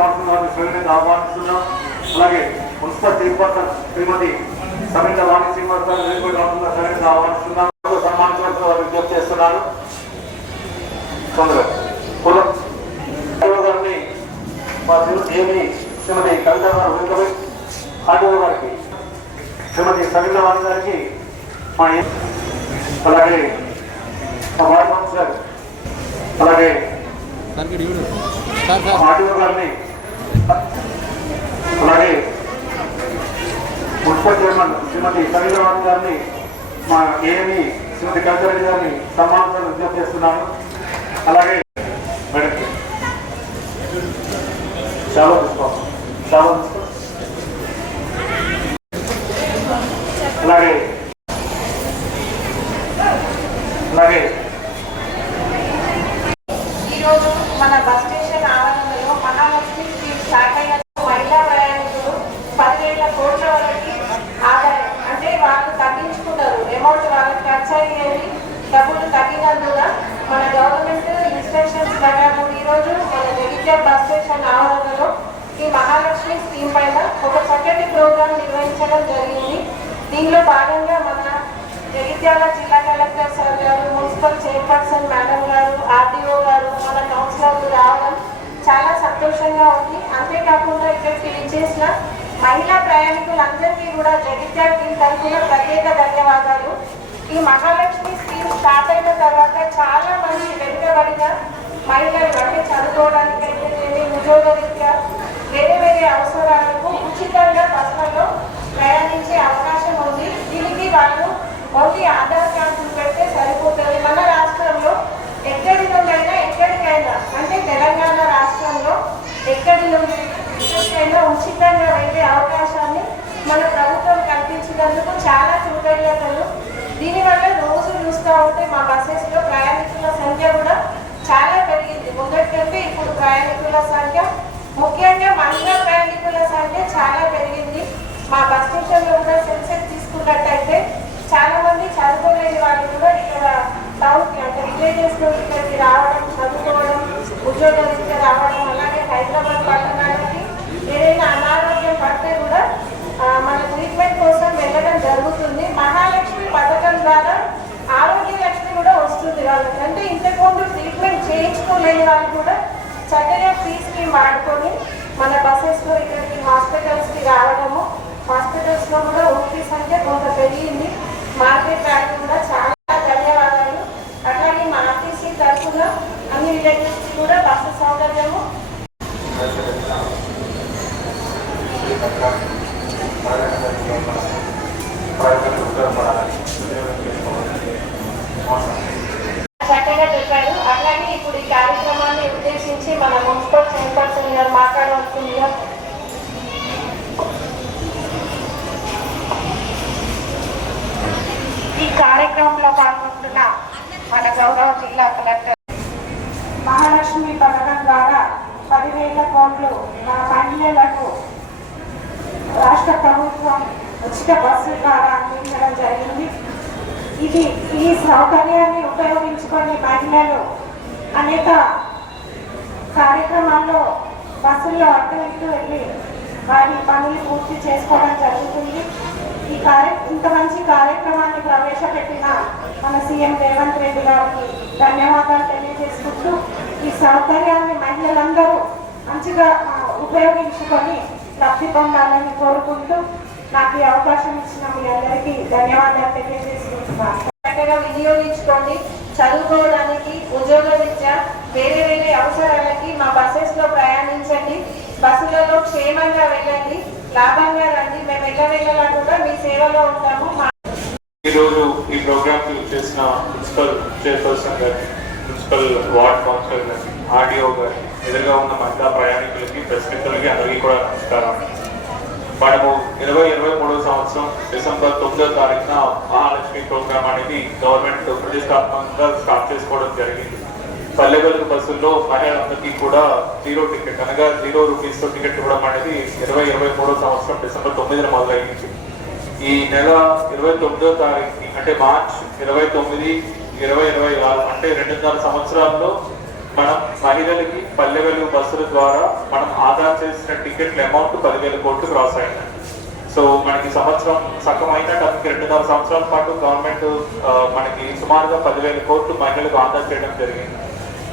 Council గారిని స్వయంగా ఆహ్వానిస్తున్నాం. అలాగే మున్సిపల్ చైర్పర్సన్ శ్రీమతి సమీత వాణి శ్రీనివాస్ గారు రేపు కౌన్సిల్ గారు స్వయంగా ఆహ్వానిస్తున్నాం. సన్మానించవలసిన వారు విజ్ఞప్తి చేస్తున్నారు. గారిని మా ఏమి శ్రీమతి కవిత గారు వెనుకబడి ఆర్టీఓ గారికి శ్రీమతి సమీత వాణి గారికి మా అలాగే మా వార్డ్ కౌన్సిలర్ అలాగే ఆర్టీఓ గారిని అలాగే మున్సిపల్ చైర్మన్ శ్రీమతి సమీరవాణి గారిని మా ఏఎంఈ శ్రీమతి కవితారెడ్డి గారిని సన్మానించాలని విజ్ఞప్తి చేస్తున్నాను. అలాగే మేడం చాలా అలాగే అలాగే ఈరోజు మన బస్ స్టేషన్ ఆవరణలో మహాలక్ష్మి స్కీమ్ స్టార్ట్ అయిన మహిళా ప్రయాణికులు 10,000 కోట్ల వరకు ఆదాయం అంటే వాళ్ళు తగ్గించుకున్నారు. అమౌంట్ వాళ్ళకి ఖర్చు అయ్యేది డబ్బులు తగ్గినందున మన గవర్నమెంట్ ఇన్స్ట్రక్షన్స్ ప్రకారం ఈరోజు మన జగిత్యాల బస్ స్టేషన్ ఆవరణలో ఈ మహాలక్ష్మి స్కీమ్ పైన ఒక చక్కటి ప్రోగ్రాం నిర్వహించడం జరిగింది. దీనిలో భాగంగా మన జగిత్యాల జిల్లా కలెక్టర్ సార్ గారు, మున్సిపల్ చైర్పర్సన్ మేడం గారు, ఆర్టీఓ గారు, మన కౌన్సిలర్లు రావడం చాలా సంతోషంగా ఉంది. అంతేకాకుండా ఇక్కడికి విచ్చేసిన మహిళా ప్రయాణికులందరికీ కూడా జగిత్యాల టీం తరఫున ప్రత్యేక ధన్యవాదాలు. ఈ మహాలక్ష్మి స్కీమ్ స్టార్ట్ అయిన తర్వాత చాలా మంది వెనుకబడిన మహిళలు అంటే చదువుకోవడానికైతే ఉద్యోగరీత్యా వేరే వేరే అవసరాలకు ఉచితంగా బస్సులలో ప్రయాణించే అవకాశం ఉంది. దీనికి వాళ్ళు ఓన్లీ ఆధార్ కార్డులు పెడితే సరిపోతుంది. మన రాష్ట్రంలో ఎక్కడి నుండైనా ఎక్కడికైనా అంటే తెలంగాణ రాష్ట్రంలో ఎక్కడి నుండి ఎక్కడికైనా ఉచితంగా వెళ్ళే అవకాశాన్ని మన ప్రభుత్వం కల్పించినందుకు చాలా కృతజ్ఞతలు. దీనివల్ల రోజు చూస్తూ ఉంటే మా బస్సెస్లో ప్రయాణికుల సంఖ్య కూడా చాలా పెరిగింది. మొదటి కంటే ఇప్పుడు ప్రయాణికుల సంఖ్య ముఖ్యంగా మహిళా ప్రయాణికుల సంఖ్య చాలా పెరిగింది. మా బస్ స్టేషన్లో కూడా సెన్సెస్ తీసుకున్నట్టయితే చాలా మంది చదువుకోలేని వాళ్ళు కూడా ఇక్కడ టౌన్కి అంటే విలేజెస్ లో ఇక్కడికి రావడం, చదువుకోవడం, ఉద్యోగరీత్యా రావడం, అలాగే హైదరాబాద్ పట్టణానికి ఏదైనా అనారోగ్యం పడితే కూడా మన ట్రీట్మెంట్ కోసం వెళ్ళడం జరుగుతుంది. మహాలక్ష్మి పథకం ద్వారా ఆరోగ్య లక్ష్మి కూడా వస్తుంది వాళ్ళకి. అంటే ఇంతకుముందు ట్రీట్మెంట్ చేయించుకోలేని వాళ్ళు కూడా చక్కగా ఫీ స్కీమ్ వాడుకొని మన బస్సెస్లో ఇక్కడికి హాస్పిటల్స్కి రావడము, హాస్పిటల్స్లో కూడా ఓపీ సంఖ్య కొంత పెరిగింది. మార్కెట్ యార్డ్ కూడా చాలా ధన్యవాదాలు. అట్లాగే మా ఆర్టీసీ తరఫున అన్ని రిలేటివ్స్కి కూడా బస్సు సౌకర్యము చక్కగా చెప్పారు. అట్లాగే ఇప్పుడు ఈ కార్యక్రమాన్ని ఉద్దేశించి మన మున్సిపల్ చైర్పర్సన్ గారు మాట్లాడవలసిందిగా. ఈ కార్యక్రమంలో పాల్గొంటున్న మన గౌరవ జిల్లా కలెక్టర్ మహాలక్ష్మి పథకం ద్వారా 10,000 కోట్లు మన మహిళలకు రాష్ట్ర ప్రభుత్వం ఉచిత బస్సు ద్వారా అందించడం జరిగింది. ఈ సౌకర్యాన్ని ఉపయోగించుకొని మహిళలు అనేక కార్యక్రమాల్లో బస్సుల్లో అటు ఇటు వెళ్ళి వారి పనులు పూర్తి చేసుకోవడం జరుగుతుంది. ఇంత మంచి కార్యక్రమాన్ని ప్రవేశపెట్టిన మన సీఎం రేవంత్ రెడ్డి గారికి ధన్యవాదాలు తెలియజేసుకుంటూ ఈ సౌకర్యాన్ని మహిళలందరూ మంచిగా ఉపయోగించుకొని లబ్ధి పొందాలని కోరుకుంటూ నాకు ఈ అవకాశం ఇచ్చిన మీ అందరికీ ధన్యవాదాలు తెలియజేసుకుంటున్నాను. చక్కగా వినియోగించుకోండి. చదువుకోవడానికి, ఉద్యోగరీత్యా వేరే వేరే అవసరాలకి మా బస్సెస్లో ప్రయాణించండి. బస్సులలో క్షేమంగా వెళ్ళండి, లాభంగా రండి. మేము వెళ్ళలా కూడా మీ సేవలో ఉంటాము. ఈరోజు ఈ ప్రోగ్రామ్ కి చేసిన మున్సిపల్ చైర్పర్సన్ గారి, మున్సిపల్ వార్డ్ కౌన్సిలర్ గారి, ఆర్డీఓ గారి, ఎదురుగా ఉన్న మహిళా ప్రయాణికులకి, ప్రెస్ మిత్రులకి అందరికీ కూడా నమస్కారం. మనము 2023 సంవత్సరం డిసెంబర్ 9వ తారీఖున మహాలక్ష్మి ప్రోగ్రామ్ అనేది గవర్నమెంట్ ప్రతిష్టాత్మకంగా స్టార్ట్ చేసుకోవడం జరిగింది. పల్లె వెలుగు బస్సుల్లో మహిళలందరికీ కూడా 0 టికెట్ అనగా 0 రూపీస్ టికెట్ ఇవ్వడం అనేది 2023 సంవత్సరం డిసెంబర్ 9న మొదలైంది. ఈ నెల 29వ తారీఖుని అంటే మార్చ్ 29, 2026 అంటే 2.5 సంవత్సరాల్లో మనం మహిళలకి పల్లె వెలుగు బస్సుల ద్వారా మనం ఆదా చేసిన టికెట్ల అమౌంట్ 10,000 కోట్లు క్రాస్ అయిందండి. సో మనకి సంవత్సరం సగం అయినట్టు అందుకే 2.5 సంవత్సరాల పాటు గవర్నమెంట్ మనకి సుమారుగా 10,000 కోట్లు మహిళలకు ఆదా చేయడం జరిగింది.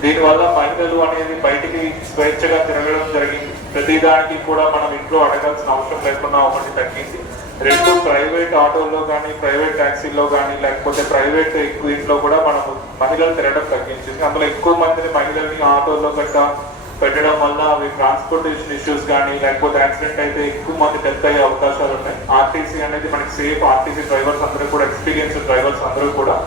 దీనివల్ల మహిళలు అనేది బయటికి స్వేచ్ఛగా తిరగడం జరిగింది. ప్రతిదానికి కూడా మనం ఇంట్లో అడగాల్సిన అవసరం లేకుండా ఒకటి తగ్గింది. 2 ప్రైవేట్ ఆటోల్లో కానీ, ప్రైవేట్ ట్యాక్సీల్లో కానీ, లేకపోతే ప్రైవేట్ ఇంట్లో కూడా మనం మహిళలు తిరగడం తగ్గించింది. అందులో ఎక్కువ మందిని మహిళల్ని ఆటోల్లో గట్ట పెట్టడం వల్ల అవి ట్రాన్స్పోర్టేషన్ ఇష్యూస్ కానీ, లేకపోతే యాక్సిడెంట్ అయితే ఎక్కువ మంది డెత్ అయ్యే అవకాశాలు ఉన్నాయి. ఆర్టీసీ అనేది మనకి సేఫ్, ఆర్టీసీ డ్రైవర్స్ అందరూ కూడా ఎక్స్పీరియన్స్ డ్రైవర్స్ అందరూ కూడా.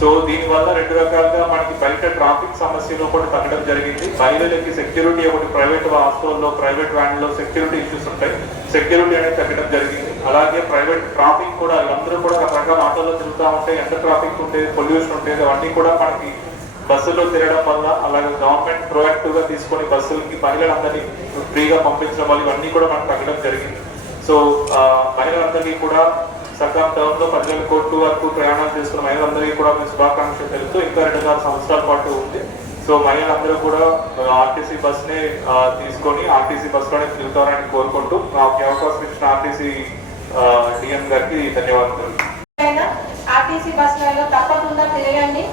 సో దీనివల్ల 2 రకాలుగా మనకి బయట ట్రాఫిక్ సమస్యలు కూడా తగ్గడం జరిగింది. మహిళలకి సెక్యూరిటీ ఒకటి ప్రైవేట్ హాస్టల్లో, ప్రైవేట్ వ్యాన్లో సెక్యూరిటీ ఇష్యూస్ ఉంటాయి, సెక్యూరిటీ అనేది తగ్గడం జరిగింది. అలాగే ప్రైవేట్ ట్రాఫిక్ కూడా అందరూ కూడా రకరకాల ఆటోలో తిరుగుతూ ఉంటాయి, ఎంత ట్రాఫిక్ ఉండేది, పొల్యూషన్ ఉండేది, అవన్నీ కూడా మనకి బస్సుల్లో తిరగడం వల్ల, అలాగే గవర్నమెంట్ ప్రొయాక్టివ్ గా తీసుకొని బస్సులకి మహిళలందరినీ ఫ్రీగా పంపించడం వల్ల ఇవన్నీ కూడా మనకు తగ్గడం జరిగింది. సో మహిళలందరికీ కూడా సగం టర్మ్ లో 10,000 కోట్ల వరకు ప్రయాణాలు చేస్తున్న మహిళలందరికీ కూడా మీ శుభాకాంక్షలు తెలుపుతూ ఇంకా 2.5 సంవత్సరాల పాటు ఉంది. సో మహిళలందరూ కూడా ఆర్టీసీ బస్ నే తీసుకొని ఆర్టీసీ బస్ లోనే తిరుగుతారని కోరుకుంటూ నాకు అవకాశం ఇచ్చిన ఆర్టీసీ డిఎం గారికి ధన్యవాదాలు. ఆర్టీసీ బస్సులలో తప్పకుండా తిరగండి.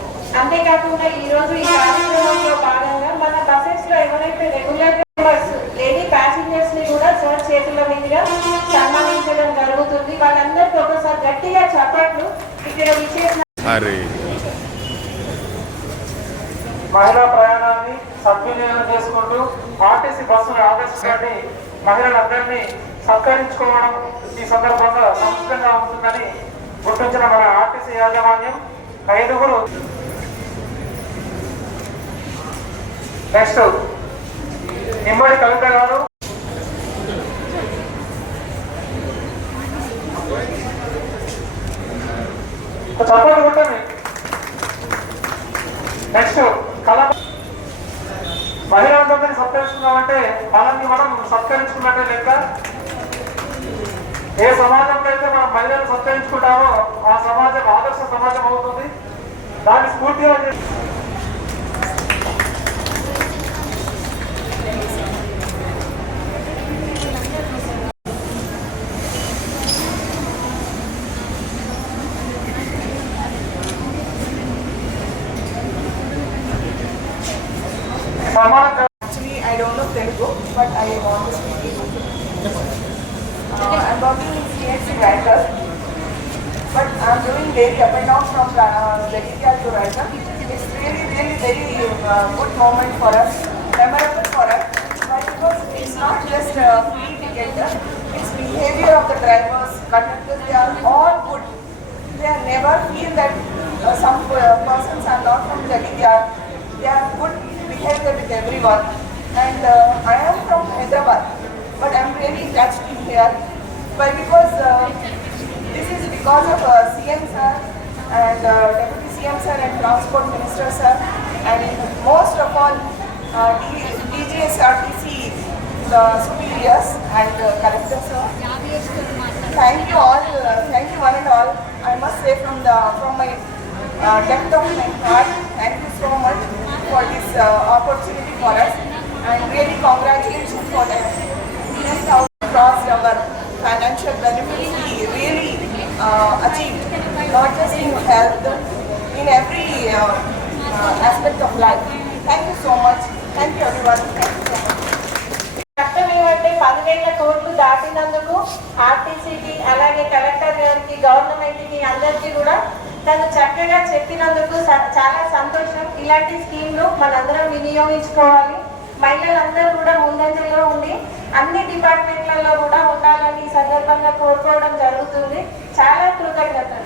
అంతేకాకుండా ఈ రోజు ఈ కార్యక్రమంలో భాగంగా మన బసెస్ లో ఎవరైతే రెగ్యులర్ లేడీ ప్యాసింజర్స్ ని కూడా సార్ చేతుల మీదుగా సన్మానించడం జరుగుతుంది. వాళ్ళందరికీ ఒకసారి గట్టిగా చప్పట్లు. ఇక్కడ విశేష మహిళా ప్రయాణాన్ని సద్వినియోగం చేసుకుంటూ ఆర్టీసీ బస్సును ఆదర్శించండి, మహిళలందరినీ సత్కరించుకోవడం ఈ సందర్భంగా సంస్కృతంగా ఉంటుందని గుర్తించిన మన ఆర్టీసీ యాజమాన్యం 5గురు. నెక్స్ట్ నిమ్మడి కవిత గారు. చప్పట్లు కొట్టండి. నెక్స్ట్ మహిళలందరినీ సత్కరిస్తున్నామంటే మనల్ని మనం సత్కరించుకున్నట్టే లెక్క. ఏ సమాజంలో అయితే మనం మహిళలు సత్కరించుకుంటామో ఆ సమాజం ఆదర్శ సమాజం అవుతుంది. దాన్ని స్ఫూర్తిగా Actually, I don't know Telugu, but I want to speak it. I'm working in CNC Riker, but I'm doing daily up and down from Jagitial to Riker. It's really very good moment for us, memorable for us, but because it's not just a free ticket, it's behavior of the drivers, conductors, they are all good. They are never feel that some persons are not from Jagitial. They are good behavior with everyone, and I am from Hyderabad, but I am really touched in here, but because this is because of CM sir and Deputy CM sir and Transport Minister sir, and most of all DGSRTC superiors and collector sir. Thank you all, thank you one and all. I must say from my depth of my heart, thank you so much for this opportunity for us, and really congratulations for that. 10,000 crossed our financial benefits we really achieved, not just in health, in every aspect of life. Thank you so much. Thank you everyone. Thank you so much. చట్టం ఏమంటే 10,000 కోట్లు దాటినందుకు ఆర్టీసీకి, అలాగే collector గారికి, గవర్నమెంట్కి అందరికీ కూడా తను చక్కగా చెప్పినందుకు చాలా సంతోషం. ఇలాంటి స్కీమ్లు మనందరం వినియోగించుకోవాలి. మహిళలందరూ కూడా ముందంజలో ఉండి అన్ని డిపార్ట్మెంట్లలో కూడా ఉండాలని ఈ సందర్భంగా కోరుకోవడం జరుగుతుంది. చాలా కృతజ్ఞతలు.